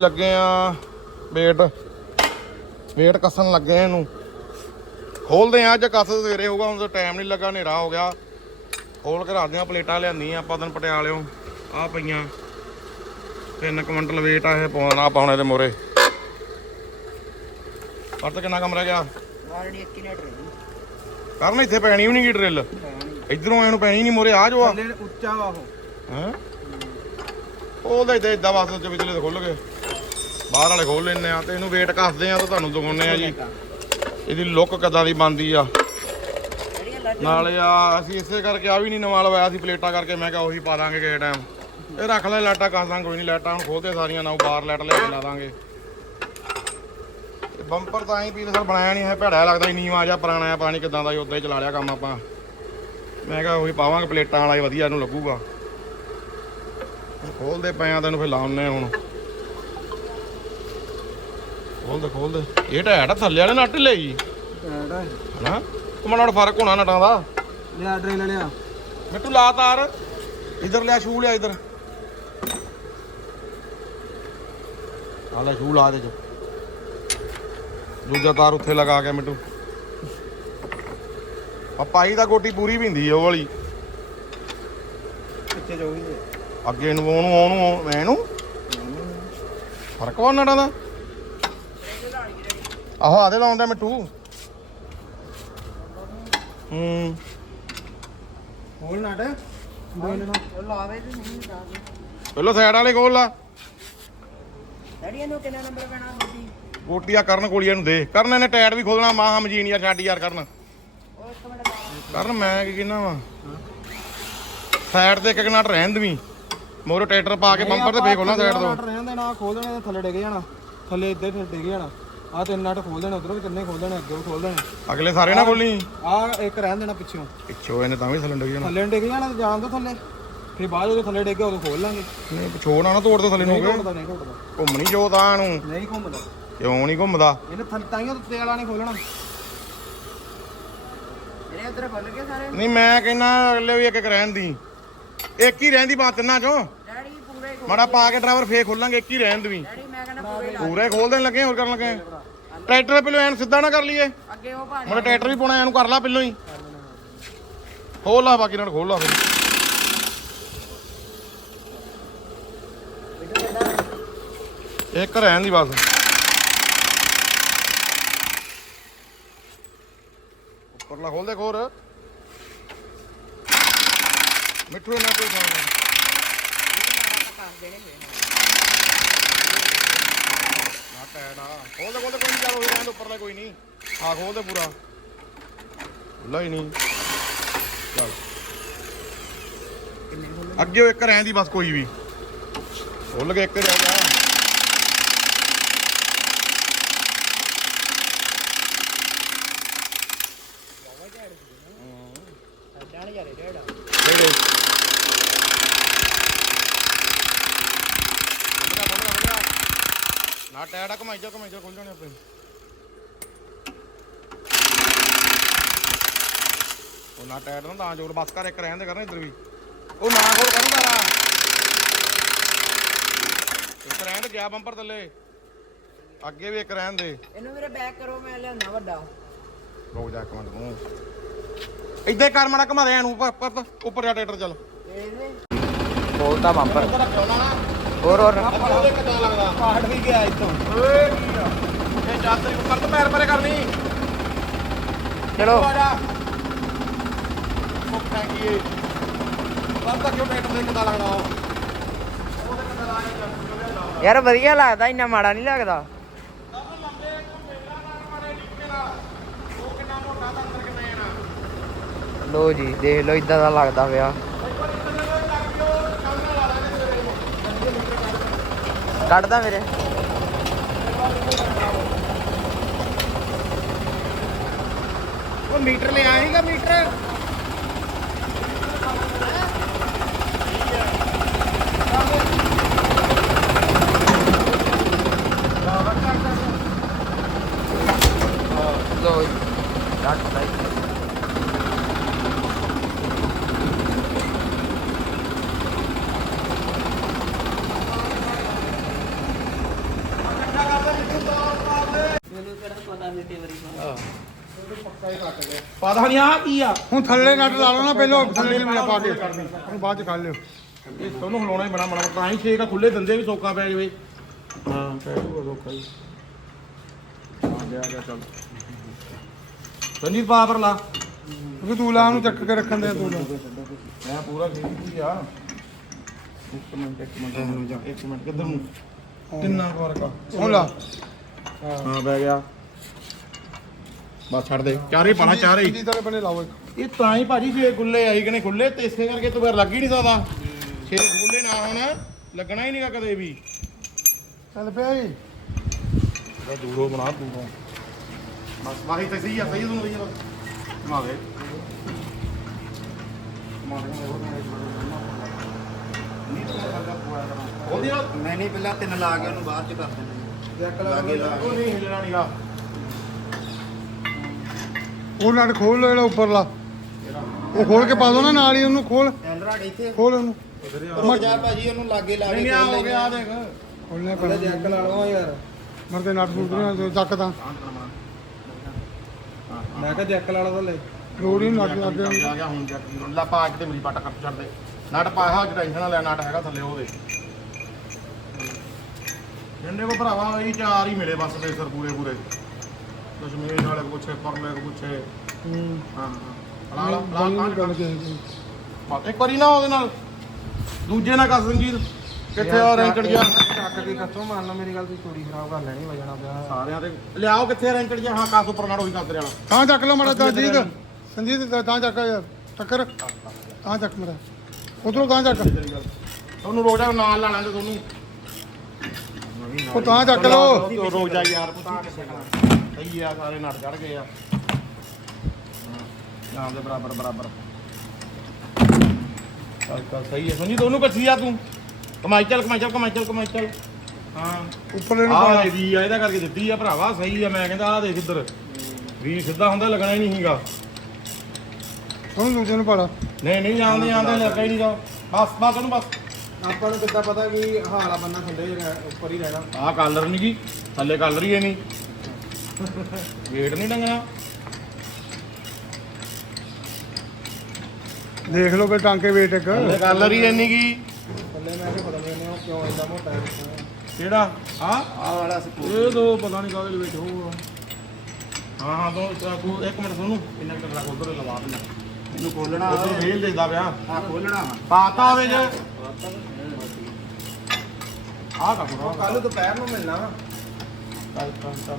ਲੱਗੇ ਆ। Wait. Wait ਕੱਸਣ ਲੱਗੇ ਇਹਨੂੰ। ਖੋਲਦੇ ਆ ਅੱਜ ਕੱਸ ਸਵੇਰੇ ਹੋਊਗਾ ਹੁਣ ਤਾਂ ਟਾਈਮ ਨਹੀਂ ਲੱਗਾ ਹਨੇਰਾ ਹੋ ਗਿਆ। ਖੋਲ ਕੇ ਰੱਖਦੇ ਆ ਪਲੇਟਾਂ ਲਿਆਂਦੀਆਂ ਆਪਾਂ ਦਿਨ ਪਟਿਆਲਿਓਂ ਆ ਪਈਆਂ। ਤਿੰਨ ਕੁਇੰਟਲ ਵੇਟ ਆ ਇਹ ਪਾਉਣਾ ਪਾਉਣੇ ਦੇ ਮੋਰੇ। ਪਰ ਤਾਂ ਕਿੰਨਾ ਕੰਮ ਰਹਿ ਗਿਆ? ਆਲਰੇਡੀ 1 ਕਿਲੋਮੀਟਰ ਹੈ ਕਰਨ ਇੱਥੇ ਪੈਣੀ ਵੀ ਨਹੀਂ ਗੀ ਡਰਿੱਲ ਇਧਰੋਂ ਇਹਨੂੰ ਪੈਣੀ ਨਹੀਂ ਮੋਰੇ ਆ ਜੋ ਆ। ਉੱਚਾ ਵਾ ਉਹ। ਹੈ? ਉਹਦਾ ਇਦਾਂ ਇਦਾਂ ਵਾਸਤੇ ਚ ਵਿਚਲੇ ਖੁੱਲ ਗਏ ਬਾਹਰ ਵਾਲੇ ਖੋਲ ਲੈਣੇ ਆ ਤੇ ਇਹਨੂੰ ਵੇਟ ਕੱਸਦੇ ਆ ਤਾਂ ਤੁਹਾਨੂੰ ਦਿਖਾਉਣੇ ਆ ਜੀ। ਇਹਦੀ ਲੁੱਕ ਕਿੱਦਾਂ ਦੀ ਬਣਦੀ ਆ। ਨਾਲੇ ਆ, ਅਸੀਂ ਇਸੇ ਕਰਕੇ ਆ ਵੀ ਨਹੀਂ ਨਵਾਂ ਲਵਾਇਆ ਸੀ ਪਲੇਟਾਂ ਕਰਕੇ ਮੈਂ ਕਿਹਾ ਉਹੀ ਪਾ ਦਾਂਗੇ ਕਿਸੇ ਟਾਈਮ ਇਹ ਰੱਖ ਲੈ ਲਾਈਟਾਂ ਕੱਸ ਦਾਂਗੇ ਕੋਈ ਨਹੀਂ, ਲਾਈਟਾਂ ਹੁਣ ਖੋਲਦੇ ਸਾਰੀਆਂ, ਨਾ ਬਾਹਰ ਲਾਈਟ ਲੈ ਕੇ ਲਾ ਦਾਂਗੇ। ਇਹ ਬੰਪਰ ਤਾਂ ਐਂ ਪੀਲੇ ਸਰ ਬਣਾਇਆ ਨਹੀਂ ਹੈ ਭੈੜਾ ਲੱਗਦਾ ਨੀਵਾ ਜਿਹਾ ਪੁਰਾਣਾ ਆ ਪਾਣੀ ਕਿਦਾਂ ਦਾ ਹੀ ਉਦਾਂ ਹੀ ਚਲਾ ਲਿਆ ਕੰਮ ਆਪਾਂ। ਮੈਂ ਕਿਹਾ ਉਹੀ ਪਾਵਾਂਗੇ ਪਲੇਟਾਂ ਵਾਲਾ ਹੀ ਵਧੀਆ ਇਹਨੂੰ ਲੱਗੂਗਾ। ਖੋਲਦੇ ਪਏ ਆ ਤੈਨੂੰ ਫਿਰ ਲਾਉਣੇ ਆ ਹੁਣ ਖੋਲਦੇ ਖੋਲਦੇ ਇਹ ਟਾਇਰ ਆ ਥੱਲੇ ਵਾਲੇ ਨੱਟ ਲਈ। ਡੈਡਾ ਹਨਾ? ਕਮਣ ਨਾਲ ਫ਼ਰਕ ਹੋਣਾ ਨਟਾਂ ਦਾ। ਲਿਆ ਡਰੇਲ ਲਿਆ ਮਿੱਟੂ ਲਾ ਤਾਰ। ਇਧਰ ਲਿਆ ਸ਼ੂ ਲਿਆ ਇਧਰ। ਆ ਲੈ ਸ਼ੂ ਲਾ ਦੇ ਚ। ਦੂਜਾ ਤਾਰ ਉੱਥੇ ਲਗਾ ਕੇ ਮਿੱਟੂ। ਪਾਈ ਦਾ ਗੋਟੀ ਪੂਰੀ ਪਿੰਦੀ ਉਹ ਵਾਲੀ। ਕਿੱਥੇ ਜਾਊਗੀ। ਅੱਗੇ ਨੂੰ ਉਹਨੂੰ ਉਹਨੂੰ ਮੈਂ ਨੂੰ ਫ਼ਰਕ ਵਾ ਨਟਾਂ ਦਾ। ਆਹੋ ਆਦੇ ਲਾਉਂਦਾ ਮਿੱਟੂ ਹੂੰ। Hole nut. ਨਾ। ਲਾਵੇ ਤੇ ਨਹੀਂ ਲਾਵੇ ਪਹਿਲਾਂ ਸਾਈਡ ਵਾਲੇ ਕੋਲ ਲਾ। ਡੈਡੀ ਇਹਨੂੰ ਕਿੰਨਾ ਨੰਬਰ ਪੈਣਾ ਹੋਦੀ ਗੋਟੀਆਂ ਕਰਨ ਕੋਲੀਆਂ ਨੂੰ ਦੇ। ਕਰਨ ਇਹਨੇ ਟਾਇਰ ਵੀ ਖੋਲਣਾ ਮਾਹ ਮਜੀਨ ਯਾਰ ਛੱਡ ਯਾਰ ਕਰਨ। ਉਹ ਇੱਕ ਮਿੰਟ ਕਰਨ ਮੈਂ ਕੀ ਕਹਿਣਾ ਵਾ? ਸਾਈਡ ਤੇ ਇੱਕ ਇੱਕ ਨਟ ਰਹਿਣ ਦਵੀਂ। ਮੋਰੋ ਟਰੈਕਟਰ ਪਾ ਕੇ ਬੰਪਰ ਤੇ ਫੇਕ ਖੋਲਣਾ ਸਾਈਡ ਤੋਂ। ਨਟ ਰਹਿੰਦੇ ਨਾ ਖੋਲ ਦੇਣੇ ਤੇ ਥੱਲੇ ਡਿੱਗ ਜਾਣਾ। ਥੱਲੇ ਇੱਧਰ ਫਿਰ ਡਿੱਗ ਜਾਣਾ। ਆ ਤਿੰਨ ਨਟ ਖੋਲ ਦੇਣੇ ਉਧਰੋਂ ਵੀ ਤਿੰਨੇ ਖੋਲ ਦੇਣੇ ਅੱਗੇ ਵੀ ਖੋਲ ਦੇਣੇ। ਅਗਲੇ ਸਾਰੇ ਨਾ ਖੋਲੀ ਆ ਇੱਕ ਰਹਿਣ ਦੇਣਾ ਪਿੱਛੋਂ। ਪਿੱਛੋਂ ਇਹਨੇ ਤਾਂ ਵੀ ਸਿਲੰਡਰ ਜਾਣਾ। ਥੱਲੇ ਨੂੰ ਡਿੱਗ ਜਾਣਾ ਤੇ ਜਾਣ ਦੋ ਥੱਲੇ। ਫਿਰ ਬਾਅਦ ਜਦੋਂ ਥੱਲੇ ਡਿੱਗ ਗਿਆ ਉਦੋਂ ਖੋਲ ਲਾਂਗੇ। ਨਹੀਂ ਪਿੱਛੋਂ ਨਾ ਨਾ ਤੋੜ ਦੇ ਥੱਲੇ ਨੂੰ ਨਹੀਂ ਹੋ ਘੁੰਮਦਾ ਨਹੀਂ ਘੁੰਮਦਾ। ਘੁੰਮਣੀ ਜੋ ਤਾਂ ਨੂੰ ਨਹੀਂ ਘੁੰਮਦਾ। ਕਿਉਂ ਨਹੀਂ ਘੁੰਮਦਾ? ਇਹਨੇ ਥੱਲੇ ਤਾਈਓ ਤੇ ਵਾਲਾ ਨਹੀਂ ਖੋਲਣਾ ਇਹਨੇ ਉਧਰ ਖੁੱਲ ਗਏ ਸਾਰੇ? ਨਹੀਂ ਮੈਂ ਕਹਿੰਦਾ ਅਗਲੇ ਵੀ ਇੱਕ ਇੱਕ ਰਹਿਣ ਦੀ। ਇੱਕ ਹੀ ਰਹਿੰਦੀ ਬਾਤ ਤਿੰਨਾਂ ਚੋਂ। ਡੈਡੀ ਪੂਰੇ ਮਾੜਾ ਪਾ ਕੇ ਡਰਾਈਵਰ ਫੇਕ ਖੋਲਾਂਗੇ ਇੱਕ ਹੀ ਰਹਿਣ ਦਵੀਂ ਡੈਡੀ ਮੈਂ ਕਹਿੰਦਾ ਪੂਰੇ ਪੂਰੇ ਖੋਲ ਦੇਣ ਲੱਗੇ ਹੋਰ ਕਰਨ ਲੱਗੇ? ਟਰੈਕਟਰ ਪਹਿਲਾਂ ਐਨ ਸਿੱਧਾ ਨਾ ਕਰ ਲਈਏ। ਅੱਗੇ ਉਹ ਭਾਣੇ ਮੁੰਡੇ ਟਰੈਕਟਰ ਵੀ ਪਾਉਣਾ ਇਹਨੂੰ ਕਰ ਲਾ ਪਹਿਲਾਂ ਹੀ। ਖੋਲ ਲਾ ਬਾਕੀ ਨਾਲ ਖੋਲ ਲਾ ਫਿਰ। ਇੱਕ ਰਹਿਣ ਦੀ ਬਸ। ਉੱਪਰਲਾ ਖੋਲ ਦੇ ਖੋਰ। ਮਿੱਠੂ ਨਾ ਕੋਈ ਖਾਣਾ ਨਾ ਆ। ਖੋਲ ਦੇ ਖੋਲ ਦੇ, ਕੋਈ ਨਹੀਂ, ਚੱਲ ਉਹ ਰਹਿਣ ਦੇ, ਉੱਪਰਲਾ ਕੋਈ ਨਹੀਂ। ਆ ਖੋਲ ਦੇ ਪੂਰਾ। ਖੁੱਲਾ ਹੀ ਨਹੀਂ। ਚੱਲ। ਅੱਗੇ ਉਹ ਇੱਕ ਰਹਿਣ ਦੀ, ਬਸ ਕੋਈ ਵੀ। ਖੁੱਲ ਕੇ ਇੱਕ ਰਹਿ ਗਿਆ ਜਾਣ ਜਾ ਰਿਹਾ ਡੈਡਾ ਦੇ ਦੇ ਖੁੱਲ ਗਿਆ, ਖੁੱਲ ਗਿਆ, ਖੁੱਲ ਗਿਆ। ਨਾ ਟੈਡ ਆ ਕਮਾਈ ਜਾ ਕਮਾਈ ਜਾ ਖੁੱਲ ਜਾਣੇ ਆਪੇ। ਉਹ ਨਾ ਟੈਡ ਨਾ ਤਾਂ ਜੋਰ ਬਸ ਕਰ ਇੱਕ ਰਹਿਣ ਦੇ ਕਰਨਾ ਇੱਧਰ ਵੀ। ਉਹ ਨਾ ਖੋਲ ਕਰਨ ਦਾ ਇੱਕ ਰਹਿਣ ਦੇ ਗਿਆ ਬੰਪਰ ਥੱਲੇ। ਅੱਗੇ ਵੀ ਇੱਕ ਰਹਿਣ ਦੇ। ਇਹਨੂੰ ਵੀਰੇ ਬੈਕ ਕਰੋ ਮੈਂ ਲਿਆਉਣਾ ਵੱਡਾ। ਰੁਕ ਜਾ ਇੱਕ ਮਿੰਟ ਤੂੰ। ਇੱਦਾਂ ਹੀ ਕਰ ਮਾੜਾ ਘਮਾ ਦੇ ਇਹਨੂੰ ਉੱਪਰ ਉੱਪਰ ਜਾ ਟਰੈਕਟਰ ਚੱਲ। ਇਹਦੇ? ਬੋਲਦਾ ਬੰਪਰ। ਹੋਰ ਹੋਰ। ਕਿੱਦਾਂ ਲੱਗਦਾ ਵੀ ਗਿਆ ਇੱਥੋਂ। ਓਏ ਕੀ ਆ ਇਹ ਜੱਤ ਤੇਰੀ ਉੱਪਰ ਤੋਂ ਪੈਰ ਪਰੇ ਕਰਨੀ। ਚਲੋ। ਆ ਜਾ ਮੁੱਕ ਟੈਂਕੀ ਬੰਦ ਤੱਕ ਕਿਉਂ ਟਰੈਕਟਰ ਦੇ ਕਿੱਦਾਂ ਲੱਗਦਾ ਉਹ। ਉਹਦੇ ਕਿੱਦਾਂ ਲਾਇਆ ਯਾਰ ਵਧੀਆ ਲੱਗਦਾ ਇੰਨਾ ਮਾੜਾ ਨਹੀਂ ਲੱਗਦਾ। ਲੋ ਜੀ ਦੇਖ ਲੋ ਇਦਾਂ ਦਾ ਲੱਗਦਾ ਪਿਆ। ਕੱਢਦਾ ਮੇਰੇ ਉਹ ਮੀਟਰ ਲੈ ਆਏਗਾ ਮੀਟਰ? ਪਤਾ ਨਹੀਂ ਆ ਕੀ ਆ? ਹੁਣ ਥੱਲੇ ਨਟ ਲਾ ਲਓ ਨਾ ਪਹਿਲਾਂ ਥੱਲੇ ਨਹੀਂ ਪਾ ਕੇ ਹੁਣ ਬਾਅਦ ਚ ਕੱਢ ਲਿਓ। ਇਹ ਤੁਹਾਨੂੰ ਹਿਲਾਉਣਾ ਹੀ ਬੜਾ ਬੜਾ ਤਾਂ ਹੀ ਛੇਕ ਆ ਖੁੱਲੇ ਦੰਦੇ ਵੀ ਸੋਕਾ ਪੈ ਜਾਵੇ। ਹਾਂ ਪੈ ਜੂਗਾ ਸੋਕਾ ਹੀ ਆ ਗਿਆ ਗਿਆ ਚੱਲ। ਸੰਜੀਤ ਪਾਵਰ ਲਾ। ਕਿਉਂਕਿ ਤੂੰ ਲਾ ਨੂੰ ਚੱਕ ਕੇ ਰੱਖਣ ਦੇ ਤੂੰ। ਲਾ। ਮੈਂ ਪੂਰਾ ਠੀਕ ਹੀ ਆ ਇੱਕ ਮਿੰਟ ਇੱਕ ਮਿੰਟ ਇੱਕ ਮਿੰਟ ਕਿੱਧਰ ਨੂੰ? ਕਿੰਨਾ ਕੁ ਫ਼ਰਕ ਆ ਹੁਣ ਲਾ। ਹਾਂ ਪੈ ਗਿਆ। ਬਸ ਛੱਡ ਦੇ। ਚਾਰੇ ਪਾਣਾ ਚਾਰੇ। ਹੀ ਤਰ੍ਹਾਂ ਬਣੇ ਲਾਓ ਇੱਕ। ਇਹ ਤਾਂ ਹੀ ਭਾਜੀ ਜੇ ਗੁੱਲੇ ਆਈ ਕਿ ਨੇ ਖੁੱਲੇ ਤੇ ਇਸੇ ਕਰਕੇ ਤੂੰ ਫਿਰ ਲੱਗ ਹੀ ਨਹੀਂ ਸਕਦਾ। ਛੇ ਖੁੱਲੇ ਨਾ ਹੋਣ ਲੱਗਣਾ ਹੀ ਨਹੀਂਗਾ ਕਦੇ ਵੀ। ਚੱਲ ਪਿਆ ਜੀ। ਇਹ ਦੂਰੋਂ ਬਣਾ ਦੂਰੋਂ। ਬਸ ਵਾਹੀ ਤੇ ਸਹੀ ਆ ਸਹੀ ਤੁਹਾਨੂੰ ਸਹੀ ਆ ਬਸ ਬਣਾ ਦੇ। ਉਹਦੀ ਨਹੀਂ ਨਹੀਂ ਪਹਿਲਾਂ ਤਿੰਨ ਲਾ ਕੇ ਉਹਨੂੰ ਬਾਅਦ ਚ ਕਰ ਦਿੰਦੇ। ਲਾਗੇ ਲਾ ਉਹ ਨਹੀਂ ਹਿੱਲਣਾ ਨਹੀਂਗਾ ਉਹ ਨਟ ਖੋਲ ਲਓ ਜਿਹੜਾ ਉੱਪਰ ਲਾ ਉਹ ਖੋਲ ਕੇ ਪਾ ਦੋ ਨਾ ਨਾਲ ਹੀ ਉਹਨੂੰ ਖੋਲ। ਐਂਡਰਾਇਡ ਇੱਥੇ ਖੋਲ ਉਹਨੂੰ। ਰੁਕ ਜਾ ਭਾਜੀ ਉਹਨੂੰ ਲਾਗੇ ਲਾ ਕੇ ਨਹੀਂ ਆ ਹੋ ਗਿਆ ਆ ਦੇਖ। ਖੋਲਨੇ ਪੈਣਾ ਜੈਕ ਲਾ ਲਵਾਂ ਯਾਰ ਮਰ ਤੇ ਨਟ ਫੁੱਟ ਨਹੀਂ ਚੱਕ ਤਾਂ। ਮੈਂ ਕਿਹਾ ਜੈਕ ਲਾ ਲਾ ਥੱਲੇ ਲੋੜ ਹੀ ਨਹੀਂ ਲੱਗ ਆ ਗਿਆ ਹੁਣ ਜੱਟ ਲਾ ਪਾ ਕੇ ਤੇ ਮੇਰੀ ਪੱਟ ਕੱਟ ਛੱਡ ਦੇ। ਨਟ ਪਾਇਆ ਅੱਜ ਟੈਨਸ਼ਨ ਨਾ ਲੈ ਨਟ ਹੈਗਾ ਥੱਲੇ ਉਹਦੇ। ਜਿੰਨੇ ਕੋ ਭਰਾਵਾ ਇਹ ਚਾਰ ਹੀ ਮਿਲੇ ਬਸ ਤੇ ਸਰ ਪੂਰੇ ਪੂਰੇ ਦਸ਼ਮੇਸ਼ ਵਾਲੇ ਕੋ ਪੁੱਛੇ ਪਰਲੇ ਕੋ ਪੁੱਛੇ। ਹੂੰ ਹਾਂ। ਲਾ ਲਾ ਲਾ ਗੱਲ ਲਾ ਕਿਸੇ ਦੀ ਬਸ ਇੱਕ ਵਾਰੀ ਨਾ ਉਹਦੇ ਨਾਲ। ਦੂਜੇ ਨਾਲ ਕਰ ਸੰਗੀਤ। ਕਿੱਥੇ ਆ ਰੈਂਕੜ ਗਿਆ? ਚੱਕ ਕੇ ਕੱਚੋਂ ਮੰਨ ਲਾ ਮੇਰੀ ਗੱਲ ਦੀ ਚੋਰੀ ਖਰਾਬ ਕਰ ਲੈਣੀ ਵਜਣਾ ਪਿਆ ਸਾਰਿਆਂ ਦੇ ਲਿਆਓ ਕਿੱਥੇ ਰੈਂਕੜ ਗਿਆ? ਹਾਂ ਕਾਸ ਉੱਪਰ ਨਾਲ ਉਹੀ ਕਾਸਰੇ ਵਾਲਾ ਤਾਂ ਚੱਕ ਲਓ ਮੜਾ ਜੀਤ ਸੰਜੀਤ ਤਾਂ ਚੱਕ ਯਾਰ ਟੱਕਰ। ਤਾਂ ਚੱਕ ਮੜਾ। ਉਧਰੋਂ ਤਾਂ ਚੱਕ। ਗੱਲ ਤੁਹਾਨੂੰ ਰੋਜ਼ ਦਾ ਨਾਲ ਲਾ ਲਾਂਗੇ ਤੁਹਾਨੂੰ। ਉਹ ਤਾਂ ਚੱਕ ਲਓ। ਤੂੰ ਰੁਕ ਜਾ ਯਾਰ ਪਤਾ। ਕਿਸੇ ਨਾਲ ਸਹੀ ਆ ਸਾਰੇ ਨਟ ਚੜ ਗਏ ਆ। ਨਾਮ ਦੇ ਬਰਾਬਰ ਬਰਾਬਰ। ਚੱਲ ਚੱਲ ਸਹੀ ਹੈ ਸੁਣੀ ਦੋਨੋਂ ਕੱਚੀ ਆ ਤੂੰ। ਕਮਾਈ ਚੱਲ ਕਮਾਈ ਚੱਲ ਕਮਾਈ ਚੱਲ ਕਮਾਈ ਚੱਲ। ਹਾਂ। ਉੱਪਰ ਇਹਨੂੰ ਆਹ ਪਾ ਇਹਦੀ ਆ ਇਹਦਾ ਕਰਕੇ ਦਿੱਤੀ ਆ ਭਰਾਵਾ ਸਹੀ ਆ। ਮੈਂ ਕਹਿੰਦਾ ਆਹ ਦੇਖ ਇੱਧਰ। ਵੀ ਸਿੱਧਾ ਹੁੰਦਾ ਲੱਗਣਾ ਹੀ ਨਹੀਂ ਸੀਗਾ। ਉਹਨੂੰ ਦੂਜੇ ਨੂੰ ਪਾਲਾ ਨਹੀਂ ਨਹੀਂ ਜਾਂਦੇ ਜਾਂਦੇ ਲੱਗਾ ਹੀ ਨਹੀਂਗਾ ਬਸ ਬਸ ਉਹਨੂੰ ਬਸ। ਆਪਾਂ ਨੂੰ ਕਿੱਦਾਂ ਪਤਾ ਕਿ ਹਾਲਾ ਬੰਨਾ ਥੱਲੇ ਉੱਪਰ ਹੀ ਰਹਿਣਾ। ਆਹ ਕਲਰ ਨਹੀਂ ਗੀ। ਥੱਲੇ ਕਲਰ ਹੀ ਹੈ ਨਹੀਂ ਵੇਟ ਨਹੀਂ ਡੰਗਣਾ? ਦੇਖ ਲਓ ਬੇ ਟਾਂਕੇ ਵੇਟ ਇੱਕ। ਥੱਲੇ ਕਲਰ ਹੀ ਇੰਨੀ ਗੀ ਥੱਲੇ ਮੈਂ ਕਿ ਪਤਾ ਨਹੀਂ ਕਿਉਂ ਇੰਨਾ ਮੋਟਾ ਹੈ? ਕਿਹੜਾ? ਹਾਂ? ਆਹ ਵਾਲਾ ਸਕੂਲ ਇਹ ਦੋ ਪਤਾ ਨਹੀਂ ਕਾਹਦੇ ਵਿੱਚ ਹੋਊਗਾ। ਹਾਂ ਹਾਂ ਦੋ ਤੂੰ ਇੱਕ ਮਿੰਟ ਸੁਣੂ ਇੰਨਾ ਕੁ ਰੱਖ ਉਧਰ ਲਵਾ ਦੇ ਇਹਨੂੰ ਖੋਲਣਾ। ਉਧਰ ਵੇਲ ਦੇਖਦਾ ਪਿਆ। ਆ ਖੋਲਣਾ। ਪਾਤਾ ਹੋਵੇ ਜੇ। ਆਹ ਕੱਪੜਾ ਕੱਲ ਦੁਪਹਿਰ ਨੂੰ ਮਿਲਣਾ ਚੱਲ ਉਹ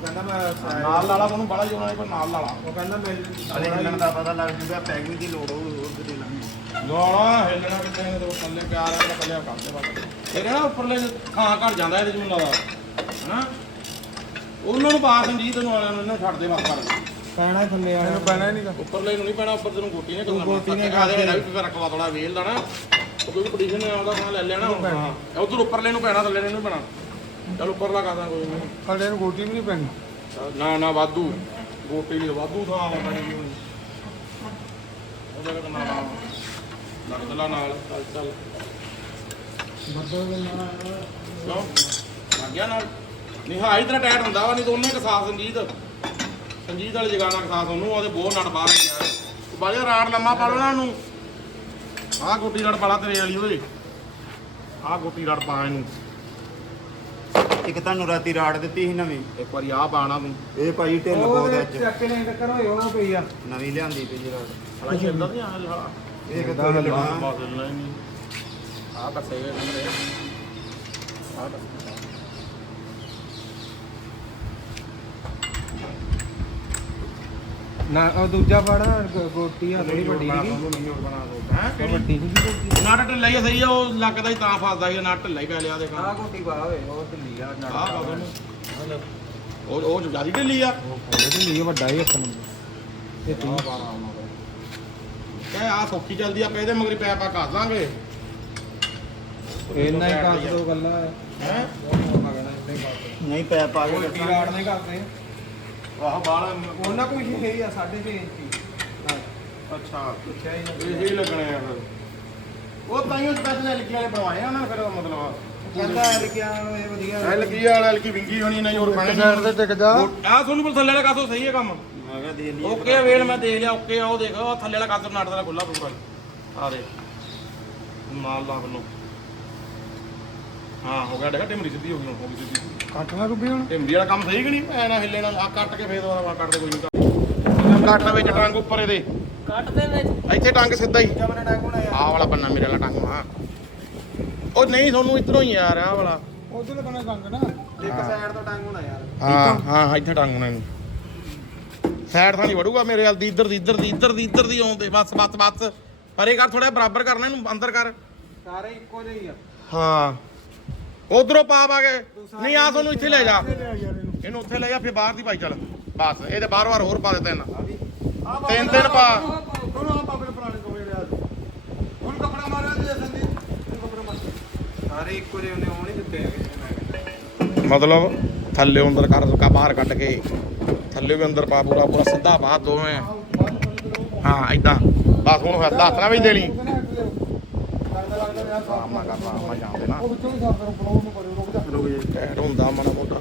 ਕਹਿੰਦਾ ਮੈਂ ਨਾਲ ਲਾਲਾ ਤੁਹਾਨੂੰ ਬੜਾ ਜੋਣਾ ਪਰ ਨਾਲ ਲਾਲਾ? ਉਹ ਕਹਿੰਦਾ ਮਿਲ ਅਰੇ ਹਿੱਲਣ ਦਾ ਪਤਾ ਲੱਗ ਜੂਗਾ ਪੈਕਿੰਗ ਦੀ ਲੋੜ ਹੋਊ ਹੋਰ ਕਿਤੇ ਲਾਂਗੇ ਗਾਣਾ ਹਿੱਲਣਾ ਕਿਤੇ ਨੇ ਤੇ ਥੱਲੇ ਪਿਆਰ ਆ ਥੱਲੇ ਆ ਕਰਦੇ ਬਾਤ ਇਹ ਨਾ ਉੱਪਰਲੇ ਖਾਂ ਘੜ ਜਾਂਦਾ ਇਹਦੇ ਜੂਨ ਲਾਵਾ ਹਨਾ? ਉਹਨਾਂ ਨੂੰ ਪਾ ਸੰਜੀਤ ਨੂੰ ਵਾਲਿਆਂ ਨੂੰ ਇਹਨਾਂ ਨੂੰ ਛੱਡ ਦੇ ਕਰ ਪੈਣਾ ਥੱਲੇ ਆ ਇਹਨੂੰ ਪੈਣਾ ਹੀ ਨਹੀਂਗਾ ਉੱਪਰਲੇ ਨੂੰ ਨਹੀਂ ਪੈਣਾ ਉੱਪਰ ਤੈਨੂੰ ਗੋਟੀ ਨੇ ਕਰਨਾ ਗੋਟੀ ਨੇ ਕਾਦੇ ਮੇਰਾ ਵੀ ਫਿਰ ਰਖਵਾ ਥੋੜਾ ਵੇਲ ਦਾ ਨਾ। ਉਹ ਕੋਈ ਪੋਜੀਸ਼ਨ ਨੇ ਆਉਂਦਾ ਤਾਂ ਲੈ ਲੈਣਾ ਹਾਂ। ਉਧਰ ਉੱਪਰਲੇ ਨੂੰ ਪੈਣਾ ਥੱਲੇ ਨੂੰ ਨਹੀਂ ਪੈਣਾ। ਚਲ ਉੱਪਰਲਾ ਕਰਦਾ ਕੋਈ ਨਹੀਂ। ਥੱਲੇ ਨੂੰ ਗੋਟੀ ਵੀ ਨਹੀਂ ਪੈਣੀ। ਨਾ ਨਾ ਵਾਧੂ। ਗੋਟੀ ਲਈ ਵਾਧੂ ਥਾਂ ਆ ਬਣੀ ਵੀ ਉਹਦੇ ਨਾਲ ਨਾਲ ਲੱਗ ਚਲਾ ਨਾਲ। ਚੱਲ ਚੱਲ। ਕਿਉਂ? ਲੱਗ ਗਿਆ ਨਾਲ। ਨਹੀਂ ਹਾਂ ਇਧਰ ਟਾਈਟ ਹੁੰਦਾ ਵਾ ਨਹੀਂ ਤਾਂ ਉਹਨੇ ਕਸਾਸ ਸੰਜੀਤ ਸੰਜੀਤ ਵਾਲੀ ਨਾਲ ਕਸਾਸ ਉਹਨੂੰ ਉਹਦੇ ਬਹੁਤ ਨਟ ਬਾਹਰ ਗਿਆ ਬਾਜਾ ਰਾੜ ਲੰਮਾ ਪਾ ਉਹਨੂੰ। ਆਹ ਗੋਟੀ ਰੜ ਪਾਲਾ ਤੇਰੇ ਵਾਲੀ ਓਏ। ਆਹ ਗੋਟੀ ਰੜ ਪਾ ਇਹਨੂੰ। ਇੱਕ ਤੁਹਾਨੂੰ ਰਾਤੀ ਰਾੜ ਦਿੱਤੀ ਸੀ ਨਵੀਂ। ਇੱਕ ਵਾਰੀ ਆਹ ਪਾਣਾ ਤੂੰ। ਇਹ ਭਾਈ ਢਿੱਲ ਬਹੁਤ ਤੇ ਅੱਜ। ਚੱਕ ਨਹੀਂ ਟੱਕਰ ਹੋਈ ਉਹ ਪਈ ਆ। ਨਵੀਂ ਲਿਆਂਦੀ ਪਈ ਜੀ ਰਾੜ। ਹਲਾ ਛੇਲਦਾ ਨਹੀਂ ਆ ਹਲਾ ਇਹ ਕਿੱਦਾਂ ਹਿੱਲਣਾ ਬਸ ਹਿੱਲਣਾ ਹੀ ਨਹੀਂ ਆਹ ਕੱਸੇ ਗਏ ਕਮਰੇ ਆਹ ਨਾ ਉਹ ਦੂਜਾ ਫੜਾ ਗੋਟੀ ਆ ਥੋੜੀ ਵੱਡੀ ਨਹੀਂ ਹੈ ਵੱਡੀ ਨਹੀਂ ਨਟ ਢਿੱਲਾ ਹੀ ਆ, ਸਹੀ ਆ ਉਹ ਲੱਗਦਾ ਹੀ ਤਾਂ ਫਸਦਾ ਹੀ ਨਟ ਢਿੱਲਾ ਹੀ ਪੈ ਲਿਆ ਦੇਖ ਆ ਆਹ ਗੋਟੀ ਪਾ ਓਏ ਉਹ ਢਿੱਲੀ ਆ ਨਾਲ ਬਾਬਾ ਨੂੰ ਉਹ ਉਹ ਜ਼ਿਆਦਾ ਢਿੱਲੀ ਆ। ਉਹ ਢਿੱਲੀ ਆ, ਵੱਡਾ ਹੀ ਇੱਕ ਨੰਬਰ। ਇਹ ਤੀ ਕਹੇ ਆ ਸੌਖੀ ਚੱਲਦੀ ਆ ਪਾ ਇਹਦੇ ਮਗਰੀ ਪੈ ਪਾ ਕਰ ਲਾਂਗੇ। ਇੰਨਾ ਹੀ ਕਰ ਦੋ ਗੱਲਾਂ। ਹੈ? ਨਹੀਂ ਪੈ ਪਾ ਕੇ ਗੋਟੀ ਰਾੜ ਨਹੀਂ ਕਰਦੇ ਆਹ ਬਾਹਰ ਉਹਨਾਂ ਕੋਈ ਹੀ ਹੈ 6.5 ਇੰਚੀ ਅੱਛਾ। ਪੁੱਛਿਆ ਹੀ ਇਹ ਹੀ ਲੱਗਣੇ ਆ ਫਿਰ। ਉਹ ਤਾਈਓ ਸਪੈਸ਼ਲ ਲਿਖੀ ਵਾਲੇ ਬਣਵਾਏ ਆ ਉਹਨਾਂ ਨੇ ਫਿਰ ਉਹਦਾ ਮਤਲਬ ਕਹਿੰਦਾ ਐਲਕੀਆਂ ਨੂੰ ਇਹ ਵਧੀਆ ਐਲ ਕੀ ਵਾਲਾ ਐਲ ਕੀ ਵਿੰਗੀ ਹੋਣੀ ਨਹੀਂ ਹੋਰ ਖਾਣੇ ਸਾਈਡ ਤੇ ਟਿਕ ਜਾ। ਆ ਤੁਹਾਨੂੰ ਪਰ ਥੱਲੇ ਵਾਲਾ ਕਾਸੋ ਸਹੀ ਹੈ ਕੰਮ। ਮੈਂ ਕਿਹਾ ਦੇ ਲਈ ਓਕੇ ਆ ਵੇਲ ਮੈਂ ਦੇਖ ਲਿਆ ਓਕੇ ਆ ਉਹ ਦੇਖ ਉਹ ਥੱਲੇ ਵਾਲਾ ਕਾਸੋ ਨਾਟ ਦਾ ਖੁੱਲਾ ਪੂਰਾ ਆ ਦੇ ਮਾਲ ਲਾ ਵੱਲੋਂ। ਹਾਂ ਹੋ ਗਿਆ ਦੇਖਾ ਟਿਮਰੀ ਸਿੱਧੀ ਹੋ ਗਈ ਹੁਣ ਹੋ ਗਈ ਸਿੱਧੀ। ਕੱਟ ਨਾ ਰੁਪਏ ਹੁਣ। ਟਿਮਰੀ ਵਾਲਾ ਕੰਮ ਸਹੀ ਕਿ ਨਹੀਂ? ਐ ਨਾ ਹਿੱਲੇ ਨਾਲ ਆ ਕੱਟ ਕੇ ਫੇਰ ਦੁਬਾਰਾ ਕੱਟ ਦੇ ਕੋਈ ਨਹੀਂ ਕੱਟ ਵਿੱਚ ਟੰਗ ਉੱਪਰ ਇਹਦੇ। ਕੱਟ ਦੇ ਵਿੱਚ ਇੱਥੇ ਟੰਗ ਸਿੱਧਾ ਹੀ। ਜਮਨੇ ਟੈਂਕ ਹੋਣਾ ਯਾਰ ਆਹ ਵਾਲਾ ਬੰਨਾ ਮੇਰੇ ਵਾਲਾ ਟੰਗ ਵਾ। ਉਹ ਨਹੀਂ ਤੁਹਾਨੂੰ ਇਧਰੋਂ ਹੀ ਯਾਰ ਆਹ ਵਾਲਾ। ਉਧਰ ਬਣੇ ਰੰਗ ਨਾ। ਇੱਕ ਸਾਈਡ ਤੋਂ ਟੈਂਕ ਹੋਣਾ ਯਾਰ। ਹਾਂ ਹਾਂ ਹਾਂ, ਇੱਥੇ ਟੰਗ ਹੋਣਾ ਇਹਨੂੰ। ਸਾਈਡ ਥਾਂ ਨਹੀਂ ਵੜੂਗਾ ਮੇਰੇ ਵੱਲ ਦੀ ਇੱਧਰ ਦੀ ਇੱਧਰ ਦੀ ਇੱਧਰ ਦੀ ਇੱਧਰ ਦੀ ਆਉਂਦੇ ਬਸ ਬਸ ਬਸ। ਪਰੇ ਕਰ ਥੋੜਾ ਬਰਾਬਰ ਕਰਨਾ ਇਹਨੂੰ ਅੰਦਰ ਕਰ। ਸਾਰੇ ਇੱਕੋ ਜਿਹੇ ਹੀ ਆ। ਹਾਂ। ਉਧਰੋਂ ਪਾ ਪਾ ਕੇ। ਨਹੀਂ ਆ ਤੁਹਾਨੂੰ ਇੱਥੇ ਲੈ ਜਾ। ਇਹਨੂੰ। ਉੱਥੇ ਲੈ ਜਾ ਫਿਰ ਬਾਹਰ ਦੀ ਪਾਈ ਚੱਲ। ਬਸ ਇਹਦੇ ਬਾਰ ਬਾਰ ਹੋਰ ਪਾ ਦੇ ਤਿੰਨ ਤਿੰਨ ਤਿੰਨ ਪਾ। ਉਹਨੂੰ ਆ ਬਾਬੇ ਪੁਰਾਣੇ ਕੋਲੇ ਲਿਆ ਹੁਣ ਕੱਪੜਾ ਮਾਰਿਆ ਜੀ ਸੰਦੀਪ ਕੱਪੜਾ ਮਾਰ। ਸਾਰੇ ਇੱਕੋ ਜਿਹੇ ਉਹਨੇ ਉਹ ਨਹੀਂ ਦਿੱਤੇ ਹੈਗੇ ਮਤਲਬ ਥੱਲੇ ਅੰਦਰ ਕਰ ਕਾ ਬਾਹਰ ਕੱਢ ਕੇ ਥੱਲੇ ਵੀ ਅੰਦਰ ਪਾ ਪੂਰਾ ਪੂਰਾ ਸਿੱਧਾ ਬਾਹਰ ਦੋਵੇਂ। ਹਾਂ ਇਦਾਂ ਬਸ ਹੁਣ ਹੱਥ ਹੱਥ ਨਾਲ ਵੀ ਦੇ ਲਈ ਲੱਗਦਾ ਲੱਗਦਾ ਯਾਰ ਸਾਫ਼ ਮਾ ਕਰਨਾ ਮਾ ਜਾਂਦੇ ਨਾ। ਜੇ ਟੈਟ ਹੁੰਦਾ ਮਾੜਾ ਮੋਟਾ।